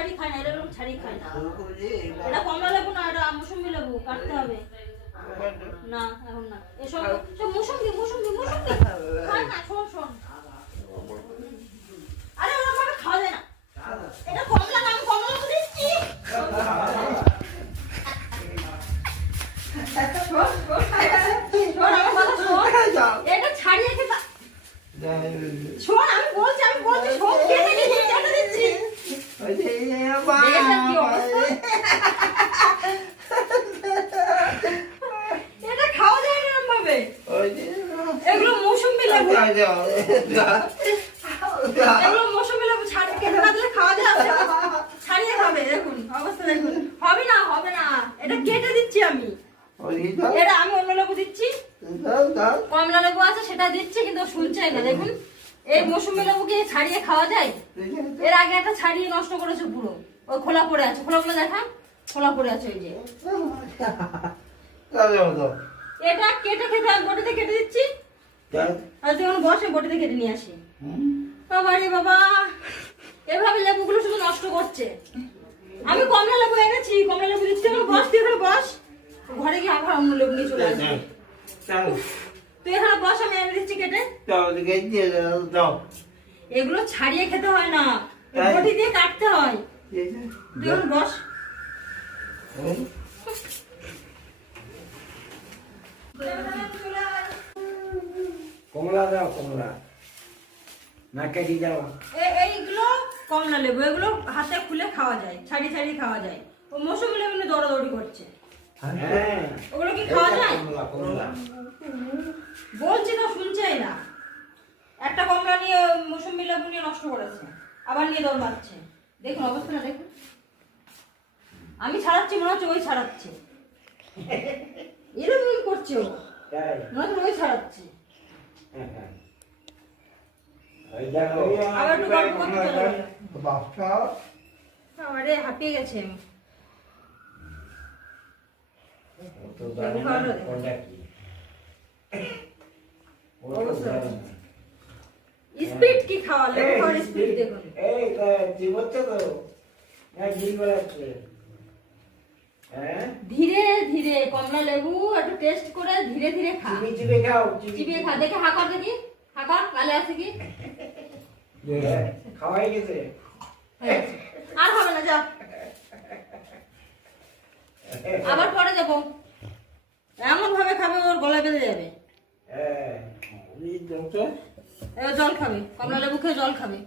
ছাড়ি খায় না, এটা এরকম ছাড়ি খায় না। এটা কমলা লেবু না, এটা মৌসুমী লেবু, কাটতে হবে। না এখন না, এসব সব মৌসুমী খায় না। শোন শোন, আরে ওরা ভাবে খাওয়া যায় না, এটা কমলা না, আমি কমলা লেবু দিচ্ছি। এটা ছাড়িয়ে খেতে শোন, আমি বলছি শোন, কেটে দিচ্ছি। এটা খাওয়া যায় এরকম ভাবে, এগুলো মৌসুমী লেবু, এগুলো মৌসুমী লেবু ছাড়িয়ে কেটে না দিলে খাওয়া যায়, ছাড়িয়ে খাবে। দেখুন অবস্থা, দেখুন। হবে না, এটা কেটে দিচ্ছি আমি, এটা আমি অন্য লেবু দিচ্ছি, কমলা লেবু আছে সেটা দিচ্ছি, কিন্তু শুনছেই না। দেখুন এই মৌসুমী লেবুকে ছাড়িয়ে খাওয়া যায়? এর আগে একটা ছাড়িয়ে নষ্ট করেছে পুরো, ওই খোলা পড়ে আছে, খোলাগুলো দেখা, খোলা পড়ে আছে। ওই যে এটা কেটে খেতে, আমি বটিতে কেটে দিচ্ছি। আর তুই এখন বসে বটিতে কেটে নিয়ে আসি। বাবা রে বাবা, এভাবে লেবুগুলো শুধু নষ্ট করছে। আমি কমলা লেবু এনেছি, কমলা লেবু দিচ্ছি, বস, তুই এখানে বস, ঘরে গিয়ে আবার অন্য লেবু নিয়ে চলে আসবি। তুই এখানে বস, আমি এনে দিচ্ছি কেটে। এগুলো ছাড়িয়ে খেতে হয় না, বটি দিয়ে কাটতে হয়। তুই এখন বস। কমলা দাও, কমলা না কেটে যাও। এইগুলো কমলা লেবু, এগুলো হাতে খুলে খাওয়া যায়, ছাড়িয়ে খাওয়া যায়। ও মৌসুমী লেবু নিয়ে দৌড়াদৌড়ি করছে। হ্যাঁ, ওগুলো কি খাওয়া যায়? কমলা বলছি তো, শুনছেই না। একটা কমলা নিয়ে মৌসুমী লেবু নিয়ে নষ্ট করেছে, আবার নিয়ে দৌড়াচ্ছে। দেখুন অবস্থাটা দেখুন। আমি ছাড়াচ্ছি, মনে হচ্ছে ওই ছাড়াচ্ছে, এরকম করছে ও, মনে হচ্ছে ওই ছাড়াচ্ছে। আবার একটু গল্প করতে চলে গেল। আরে হাঁপিয়ে গেছে। স্পিড কি খাওয়া, লেবু খাওয়ার স্পিড দেখুন। ধীরে ধীরে কমলা লেবু একটু টেস্ট করে ধীরে ধীরে খা, চিবিয়ে খা। দেখে হাঁকর, দেখি হাঁকর, গালে আছে কি? খাওয়াই গেছে। আর হবে না, যা, আবার পরে যাবো। এমন ভাবে খাবে ওর গলায় বেঁধে যাবে। এবার জল খাবে, কমলা লেবু খেয়ে জল খাবে।